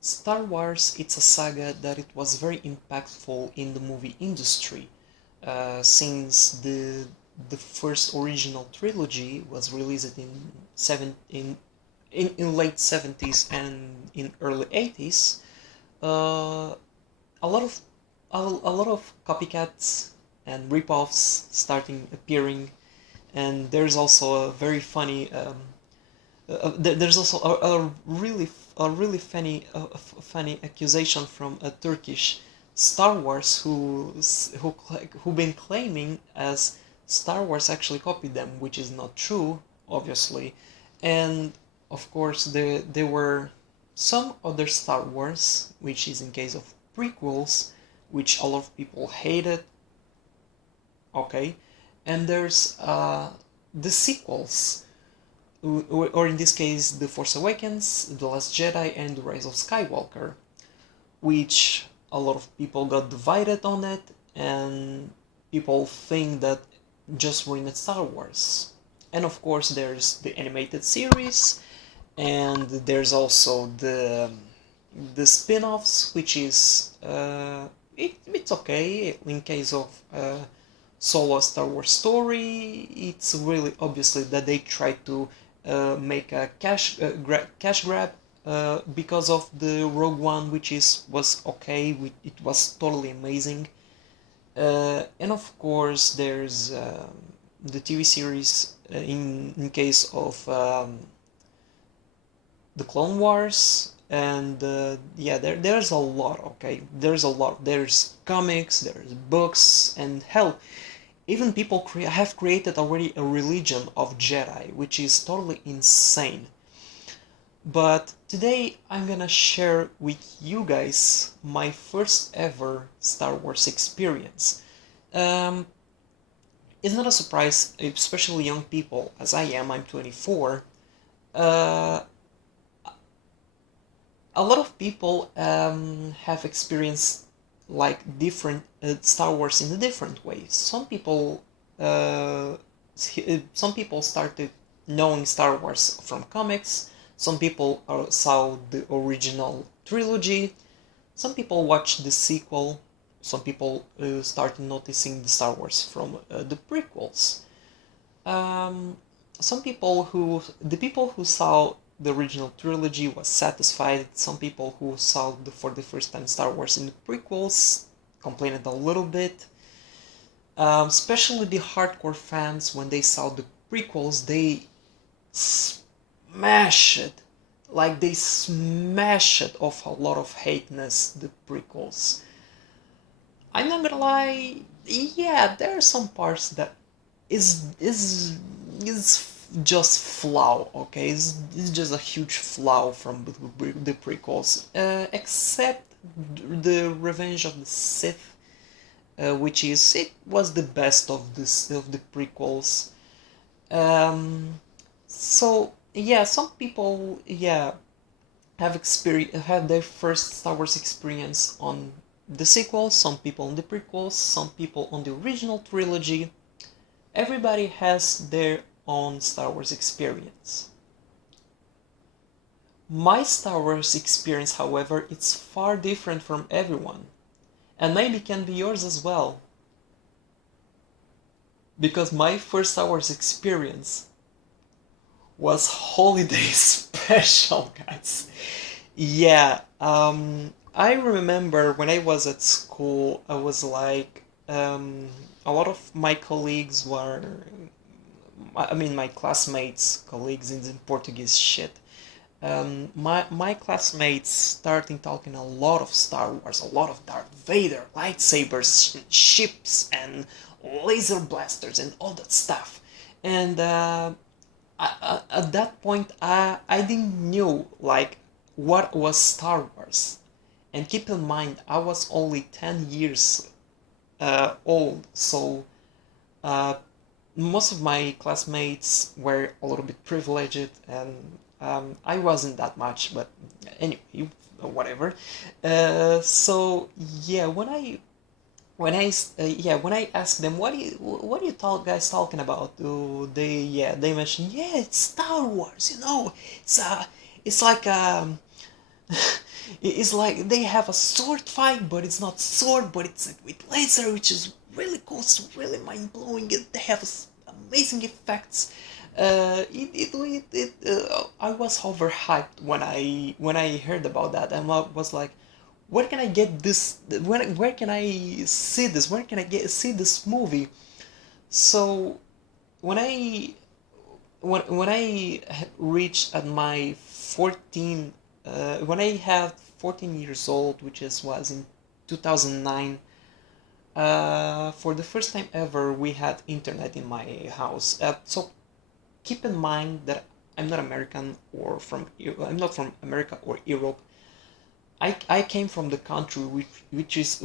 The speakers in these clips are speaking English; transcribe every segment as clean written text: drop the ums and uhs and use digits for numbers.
Star Wars, it's a saga that it was very impactful in the movie industry, since the first original trilogy was released in in late 70s and in early 80s. Uh, a lot of a lot of copycats and ripoffs starting appearing, and there's also a very funny there's also a really funny accusation from a Turkish Star Wars who been claiming as Star Wars actually copied them, which is not true, obviously. And of course there were some other Star Wars, which is in case of prequels, which a lot of people hated. Okay, and there's the sequels, or in this case, The Force Awakens, The Last Jedi, and The Rise of Skywalker, which a lot of people got divided on it, and people think that just ruined Star Wars. And of course, there's the animated series, and there's also the spin-offs, which is it's okay in case of solo Star Wars story. It's really obviously that they try to make a cash grab because of the Rogue One, which is was okay. It was totally amazing. And of course, there's the TV series in case of the Clone Wars, and yeah, there's a lot. Okay, there's a lot. There's comics, there's books, and hell, even people have created already a religion of Jedi, which is totally insane. But today I'm gonna share with you guys my first ever Star Wars experience. Um, it's not a surprise, especially young people, as I am, I'm 24. Uh, a lot of people have experienced like different Star Wars in a different way. Uh, some people started knowing Star Wars from comics. Some people saw the original trilogy. Some people watched the sequel. Some people started noticing the Star Wars from the prequels. Um, the people who saw the original trilogy was satisfied. Some people who saw for the first time Star Wars in the prequels complained a little bit. Especially the hardcore fans, when they saw the prequels, they smash it. Like they smash it off a lot of hateness, the prequels. I'm not gonna lie, yeah, there are some parts that is just flaw. Okay, it's just a huge flaw from the prequels. Except the Revenge of the Sith, which is it was the best of the prequels. Um, so yeah, some people have their first Star Wars experience on the sequels. Some people on the prequels. Some people on the original trilogy. Everybody has their own Star Wars experience. My Star Wars experience, however, it's far different from everyone, and maybe can be yours as well. Because my first Star Wars experience was holiday special, guys. Yeah, I remember when I was at school, I was like, a lot of my colleagues were, I mean, my classmates, colleagues in the Portuguese shit. My classmates starting talking a lot of Star Wars, a lot of Darth Vader, lightsabers, ships, and laser blasters, and all that stuff. And at that point, I didn't know like what was Star Wars. And keep in mind, I was only 10 years old, so uh, most of my classmates were a little bit privileged, and I wasn't that much, but anyway, whatever. So yeah, when I asked them what are you guys talking about, they mentioned, yeah, it's Star Wars, it's like It's like they have a sword fight, but it's not sword, but it's with laser, which is really cool. It's really mind blowing. They have amazing effects. I was overhyped when I heard about that, and I was like, where can I get this? Where can I see this? Where can I get see this movie? So when I when I reached at my 14 when I had 14 years old, which is was in 2009, for the first time ever we had internet in my house. So keep in mind that I'm not American or I'm not from America or Europe. I came from the country which is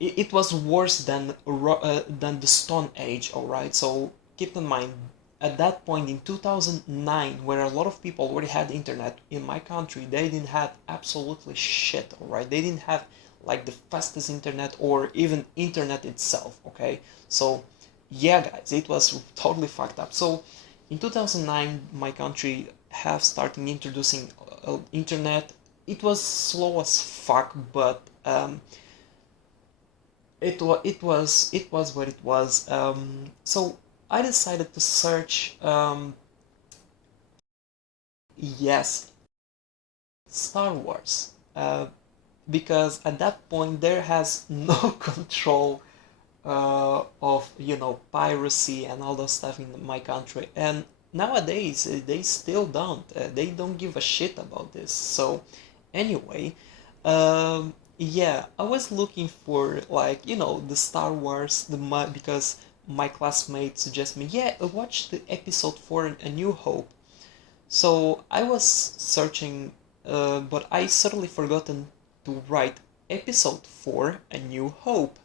it was worse than the Stone Age. All right, so keep in mind at that point in 2009, where a lot of people already had internet in my country, they didn't have absolutely shit. All right, they didn't have like the fastest internet or even internet itself. Okay, so yeah, guys, it was totally fucked up. So in 2009, my country have started introducing internet. It was slow as fuck, but it was what it was. So I decided to search, yes, Star Wars, because at that point there has no control of piracy and all those stuff in my country, and nowadays they still don't. They don't give a shit about this. So anyway, yeah, I was looking for like the Star Wars because my classmate suggested me, yeah, watch the episode for A New Hope. So I was searching, but I suddenly forgotten to write episode for A New Hope.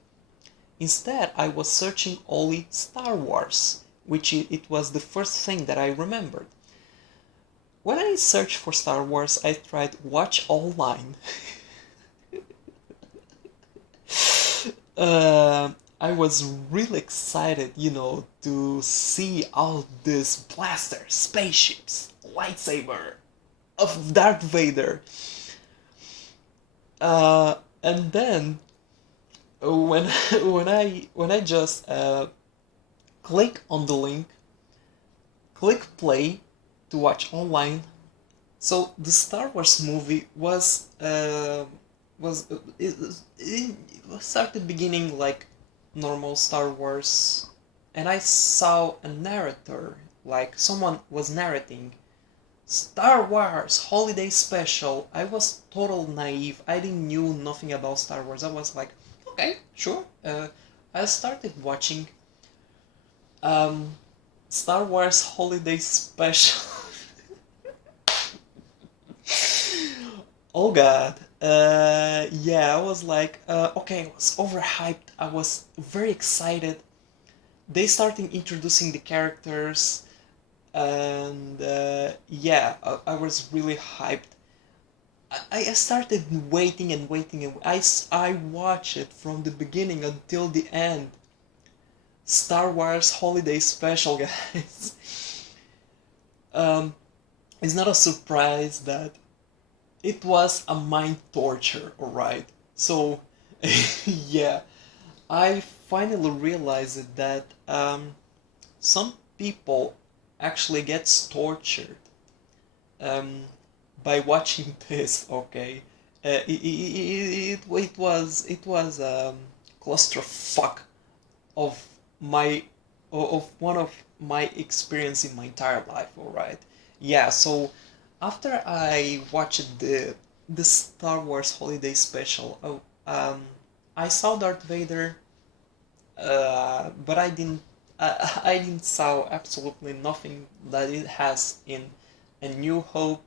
Instead, I was searching only Star Wars, which it was the first thing that I remembered. When I searched for Star Wars, I tried watch online. I was really excited, to see all these blasters, spaceships, lightsaber of Darth Vader. And then when when I just click on the link, click play to watch online. So the Star Wars movie it started beginning like normal Star Wars, and I saw a narrator, like someone was narrating Star Wars Holiday Special. I was total naive. I didn't knew nothing about Star Wars. I was like, okay, sure. I started watching um, Star Wars Holiday Special. Oh god. Yeah, I was like, okay, I was overhyped. I was very excited. They started introducing the characters, and yeah, I was really hyped. I started waiting and waiting, and I watched it from the beginning until the end. Star Wars Holiday Special, guys. um, it's not a surprise that it was a mind torture, alright? So, yeah, I finally realized that some people actually gets tortured um, by watching this. Okay, it was clusterfuck of my of one of my experience in my entire life. All right, yeah. So after I watched the Star Wars Holiday Special, I saw Darth Vader, but I didn't saw absolutely nothing that it has in A New Hope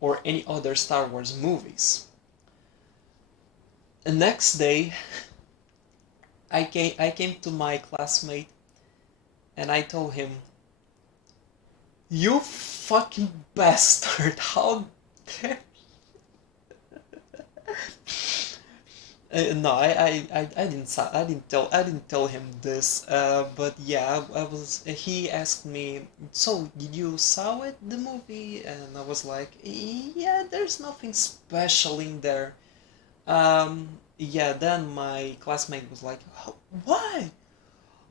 or any other Star Wars movies. The next day, I came to my classmate and I told him, "You fucking bastard! How dare No, I didn't tell him this. But yeah, I was. He asked me, "So, did you saw it, the movie?" And I was like, "Yeah, there's nothing special in there." Yeah. Then my classmate was like, "Why?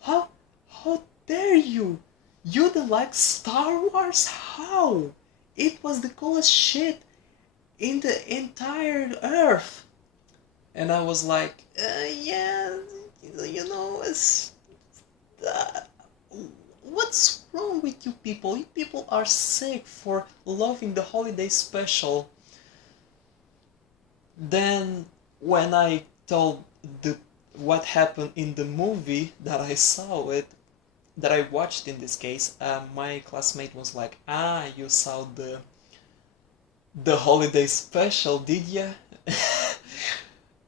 How? How dare you? You don't like Star Wars? How? It was the coolest shit in the entire Earth." And I was like, yeah, you know, uh, what's wrong with you people? You people are sick for loving the holiday special. Then, when I told the what happened in the movie that I saw it, that I watched in this case, my classmate was like, "Ah, you saw the holiday special, did ya?"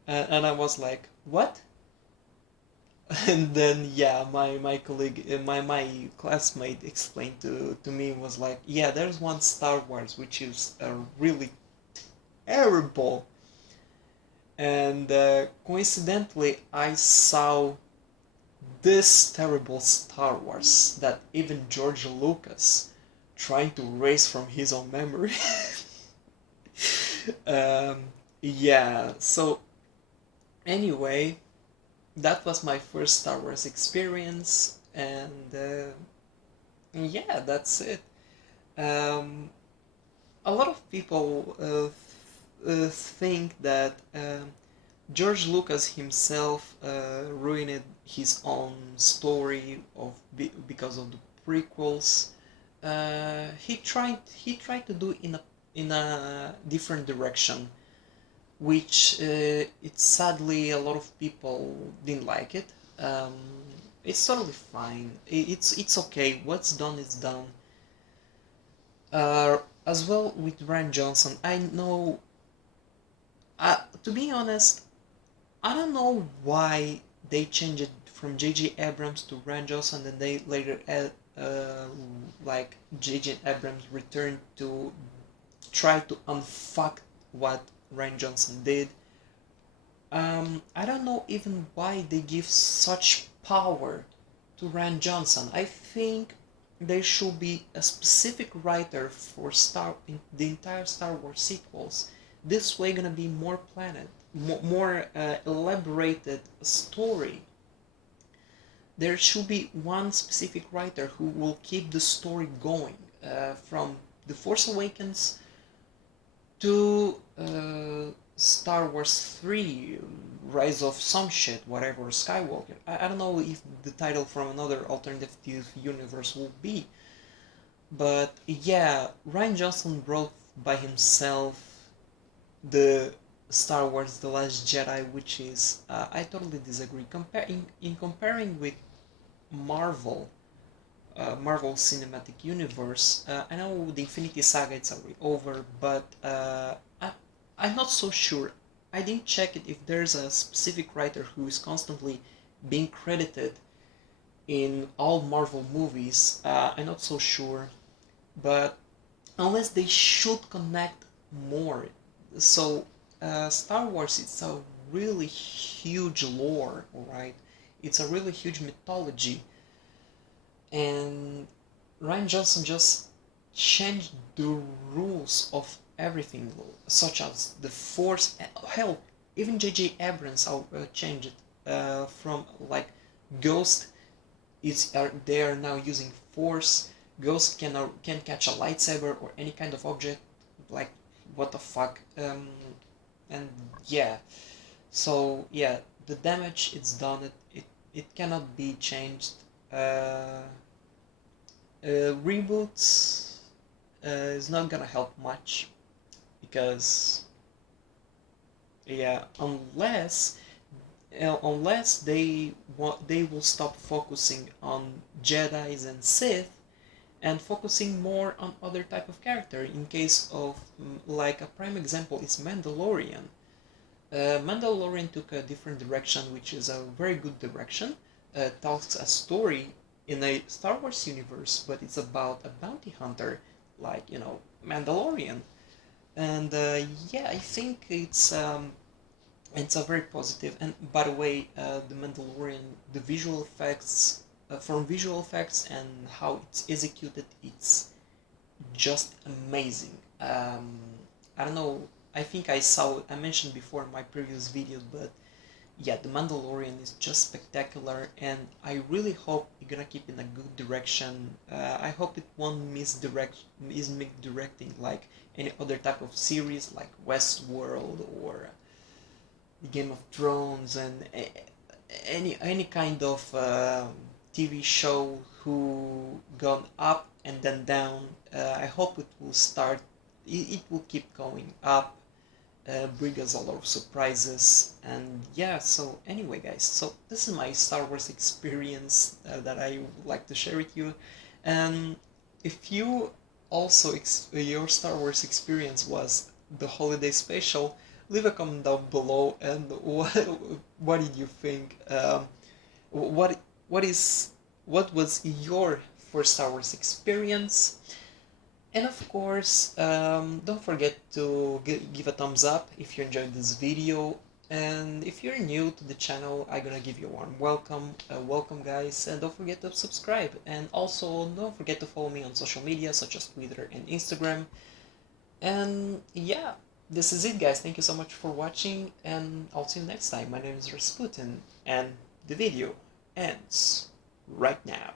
And I was like, "What?" And then yeah, my colleague, my classmate explained to me, was like, yeah, there's one Star Wars which is really terrible. And coincidentally, I saw this terrible Star Wars that even George Lucas trying to erase from his own memory. um, yeah, so anyway, that was my first Star Wars experience, and yeah, that's it. Um, a lot of people think that George Lucas himself ruined his own story because of the prequels. He tried to do in a different direction, which it sadly a lot of people didn't like it. Um, it's totally fine. It's okay. What's done is done. As well with Ryan Johnson, I know. To be honest, I don't know why they changed it from J.J. Abrams to Ryan Johnson, and they later like J.J. Abrams returned to try to unfuck what Ryan Johnson did. I don't know even why they give such power to Ryan Johnson. I think there should be a specific writer for the entire Star Wars sequels. This way, gonna be more planet, more elaborated story. There should be one specific writer who will keep the story going from The Force Awakens to Star Wars 3, Rise of some shit, whatever, Skywalker. I don't know if the title from another alternative universe will be, but yeah, Ryan Johnson wrote by himself the Star Wars The Last Jedi, which is, I totally disagree. In comparing with Marvel, Marvel Cinematic Universe. I know the Infinity Saga it's already over, but I'm not so sure. I didn't check it if there's a specific writer who is constantly being credited in all Marvel movies. I'm not so sure, but unless they should connect more. So Star Wars it's a really huge lore, alright? It's a really huge mythology, and Ryan Johnson just changed the rules of everything, such as the Force. Hell, even J.J. Abrams changed it from like Ghost. They are now using Force. Ghost can catch a lightsaber or any kind of object. Like what the fuck? And yeah, so yeah, the damage it's done. It cannot be changed. Uh, Reboots is not gonna help much because yeah, unless they will stop focusing on Jedi's and Sith and focusing more on other type of character. In case of like a prime example is Mandalorian. Mandalorian took a different direction, which is a very good direction. Tells a story in a Star Wars universe, but it's about a bounty hunter, like Mandalorian. And yeah, I think It's a very positive. And by the way, the Mandalorian, the visual effects, from visual effects and how it's executed, it's just amazing. I don't know. I think I mentioned before in my previous video, but yeah, the Mandalorian is just spectacular, and I really hope you're gonna keep in a good direction. I hope it won't misdirecting like any other type of series like Westworld or Game of Thrones and any kind of TV show who gone up and then down. I hope it will start. It will keep going up, bring us a lot of surprises, and yeah. So anyway, guys, so this is my Star Wars experience that I would like to share with you. And if you also your Star Wars experience was the holiday special, leave a comment down below. And what did you think? What what is what was your first Star Wars experience? And of course, don't forget to give a thumbs up if you enjoyed this video. And if you're new to the channel, I'm gonna give you a warm welcome. Welcome, guys, and don't forget to subscribe. And also, don't forget to follow me on social media such as Twitter and Instagram. And yeah, this is it, guys. Thank you so much for watching, and I'll see you next time. My name is Rasputin, and the video ends right now.